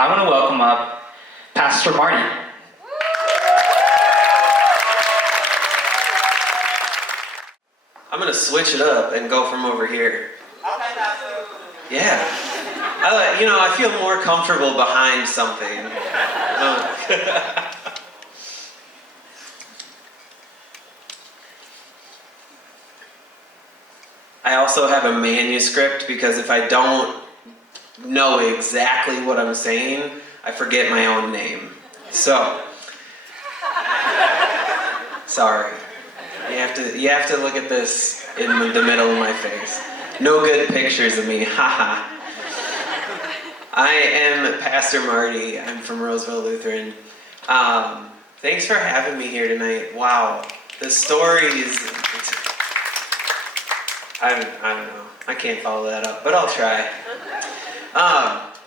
I want to welcome up Pastor Marty. I'm going to switch it up and go from over here. Okay, Pastor. Yeah. I feel more comfortable behind something. I also have a manuscript because if I don't know exactly what I'm saying, I forget my own name. So, sorry. You have to look at this in the middle of my face. No good pictures of me, haha. I am Pastor Marty. I'm from Roseville Lutheran. Thanks for having me here tonight. Wow, the stories. I don't know. I can't follow that up, but I'll try.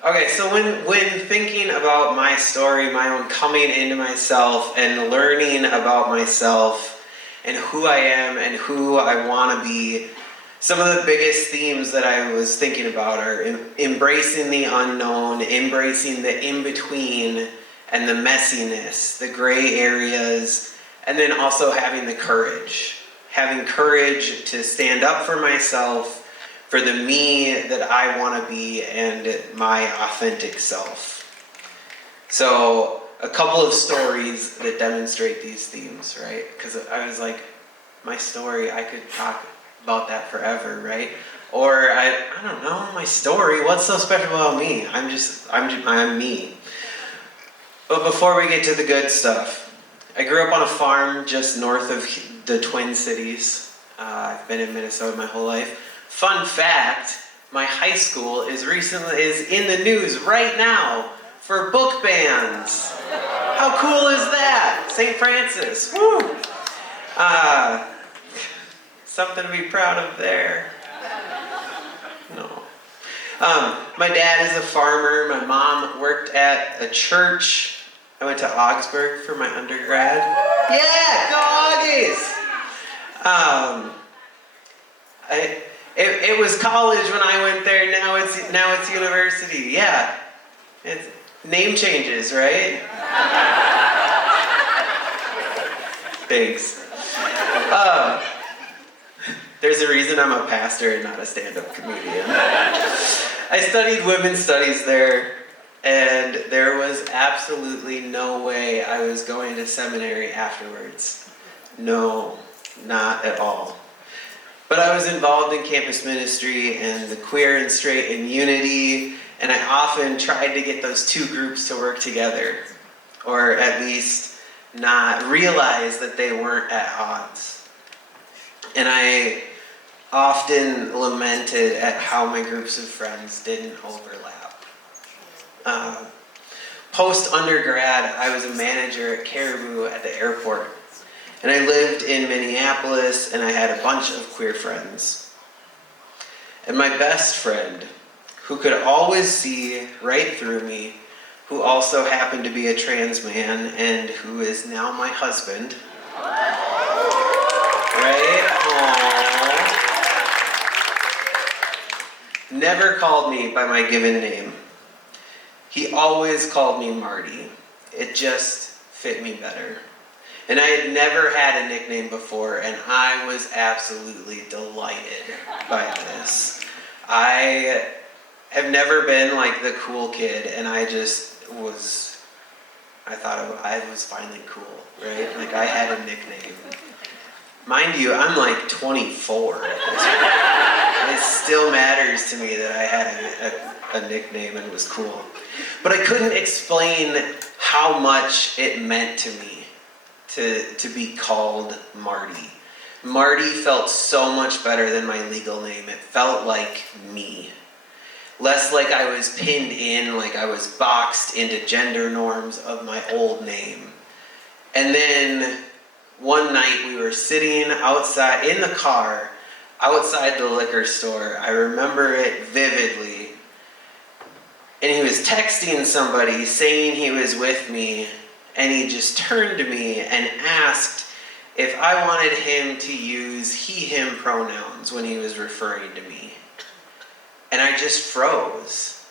Okay, so when thinking about my story, my own coming into myself and learning about myself and who I am and who I want to be, some of the biggest themes that I was thinking about are embracing the unknown, embracing the in-between and the messiness, the gray areas, and then also having the courage. Having courage to stand up for myself, for the me that I want to be, and my authentic self. So, a couple of stories that demonstrate these themes, right? Because I was like, my story, I could talk about that forever, right? Or I don't know, my story, what's so special about me? I'm me. But before we get to the good stuff, I grew up on a farm just north of the Twin Cities. I've been in Minnesota my whole life. Fun fact, my high school is in the news right now for book bans. How cool is that? St. Francis, woo! Something to be proud of there. No. My dad is a farmer. My mom worked at a church. I went to Augsburg for my undergrad. Yeah, go Augies! It was college when I went there. Now it's university. Yeah, it's name changes, right? Thanks. There's a reason I'm a pastor and not a stand-up comedian. I studied women's studies there. And there was absolutely no way I was going to seminary afterwards. No, not at all. But I was involved in campus ministry and the queer and straight in unity, and I often tried to get those two groups to work together, or at least not realize that they weren't at odds. And I often lamented at how my groups of friends didn't overlap. Post-undergrad, I was a manager at Caribou at the airport. And I lived in Minneapolis, and I had a bunch of queer friends. And my best friend, who could always see right through me, who also happened to be a trans man, and who is now my husband. Right? Aww. Never called me by my given name. He always called me Marty. It just fit me better. And I had never had a nickname before, and I was absolutely delighted by this. I have never been like the cool kid, and I thought I was finally cool, right? Like I had a nickname. Mind you, I'm like 24 at this point. It still matters to me that I had a nickname and it was cool. But I couldn't explain how much it meant to me to be called Marty. Marty felt so much better than my legal name. It felt like me. Less like I was pinned in, like I was boxed into gender norms of my old name. And then one night we were sitting outside in the car, outside the liquor store. I remember it vividly. And he was texting somebody saying he was with me, and he just turned to me and asked if I wanted him to use he, him pronouns when he was referring to me. And I just froze.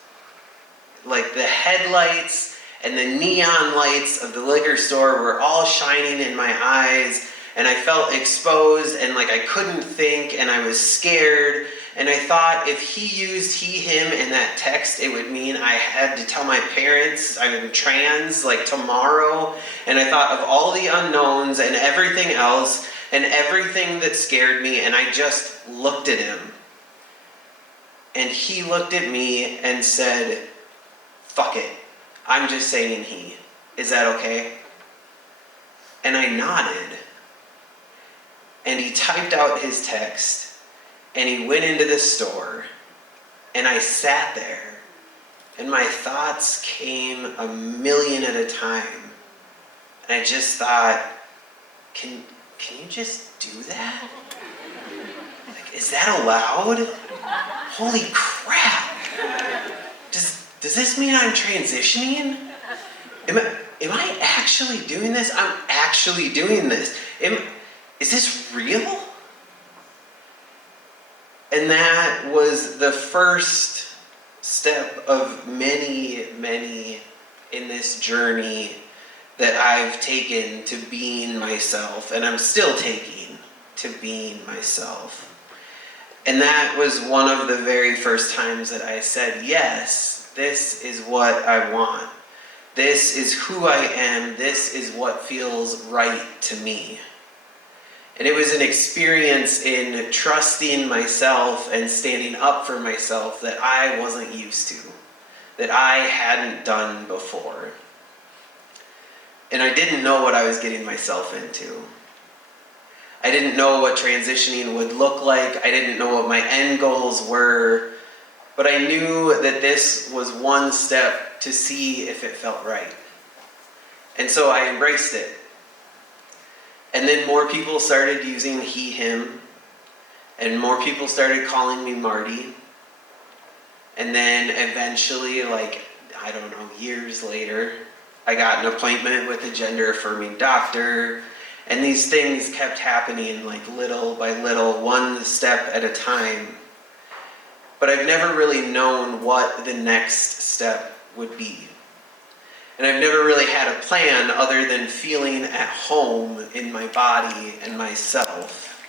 like the headlights and the neon lights of the liquor store were all shining in my eyes, and I felt exposed and like I couldn't think, and I was scared. And I thought if he used he, him in that text, it would mean I had to tell my parents I'm trans like tomorrow. And I thought of all the unknowns and everything else and everything that scared me, and I just looked at him. And he looked at me and said, "Fuck it. I'm just saying he. Is that okay?" And I nodded. And he typed out his text. And he went into the store. And I sat there. And my thoughts came a million at a time. And I just thought, can you just do that? Like, is that allowed? Holy crap. Does this mean I'm transitioning? Am I actually doing this? I'm actually doing this. Is this real? And that was the first step of many, many in this journey that I've taken to being myself, and I'm still taking to being myself. And that was one of the very first times that I said, yes, this is what I want. This is who I am. This is what feels right to me. And it was an experience in trusting myself and standing up for myself that I wasn't used to, that I hadn't done before. And I didn't know what I was getting myself into. I didn't know what transitioning would look like. I didn't know what my end goals were. But I knew that this was one step to see if it felt right. And so I embraced it. And then more people started using he, him. And more people started calling me Marty. And then eventually, years later, I got an appointment with a gender-affirming doctor. And these things kept happening little by little, one step at a time. But I've never really known what the next step would be. And I've never really had a plan other than feeling at home in my body and myself.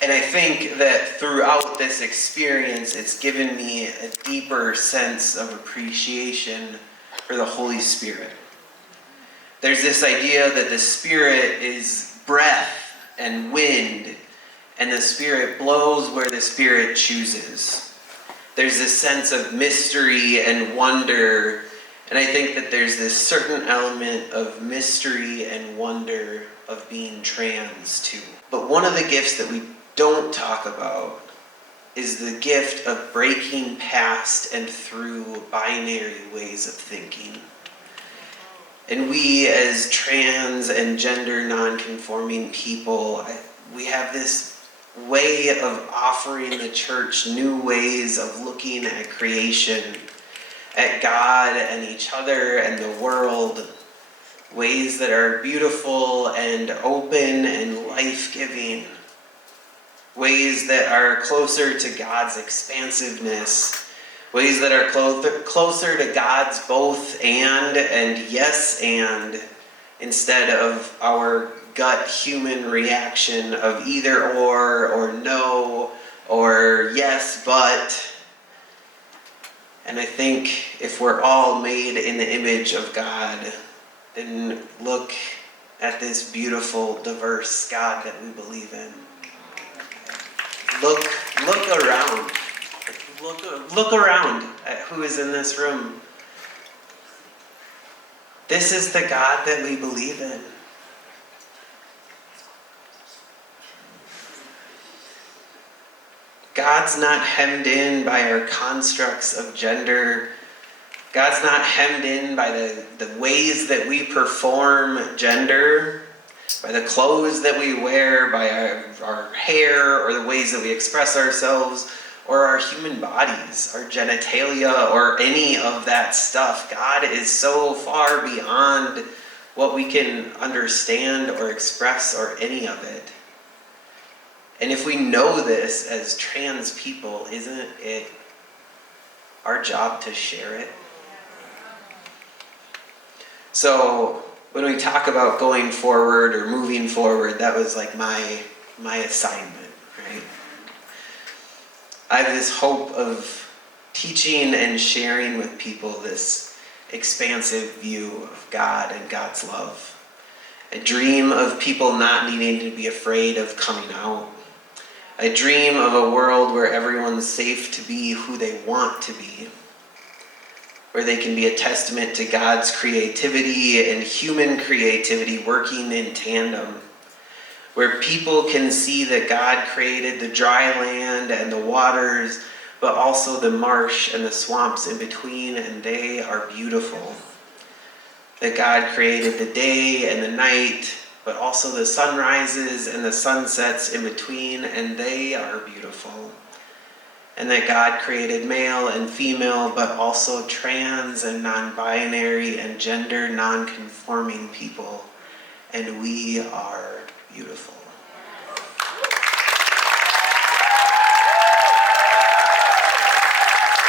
And I think that throughout this experience, it's given me a deeper sense of appreciation for the Holy Spirit. There's this idea that the Spirit is breath and wind, and the Spirit blows where the Spirit chooses. There's this sense of mystery and wonder. And I think that there's this certain element of mystery and wonder of being trans too. But one of the gifts that we don't talk about is the gift of breaking past and through binary ways of thinking. And we as trans and gender non-conforming people, we have this way of offering the church new ways of looking at creation, at God and each other and the world, ways that are beautiful and open and life-giving, ways that are closer to God's expansiveness, ways that are closer to God's both and yes and, instead of our gut human reaction of either or no, or yes but. And I think if we're all made in the image of God, then look at this beautiful, diverse God that we believe in. Look around. Look around at who is in this room. This is the God that we believe in. God's not hemmed in by our constructs of gender. God's not hemmed in by the ways that we perform gender, by the clothes that we wear, by our hair, or the ways that we express ourselves, or our human bodies, our genitalia, or any of that stuff. God is so far beyond what we can understand or express or any of it. And if we know this as trans people, isn't it our job to share it? So when we talk about going forward or moving forward, that was like my assignment, right? I have this hope of teaching and sharing with people this expansive view of God and God's love. A dream of people not needing to be afraid of coming out. A dream of a world where everyone's safe to be who they want to be. Where they can be a testament to God's creativity and human creativity working in tandem. Where people can see that God created the dry land and the waters, but also the marsh and the swamps in between, and they are beautiful. That God created the day and the night, but also the sunrises and the sunsets in between, and they are beautiful. And that God created male and female, but also trans and non-binary and gender non-conforming people, and we are beautiful.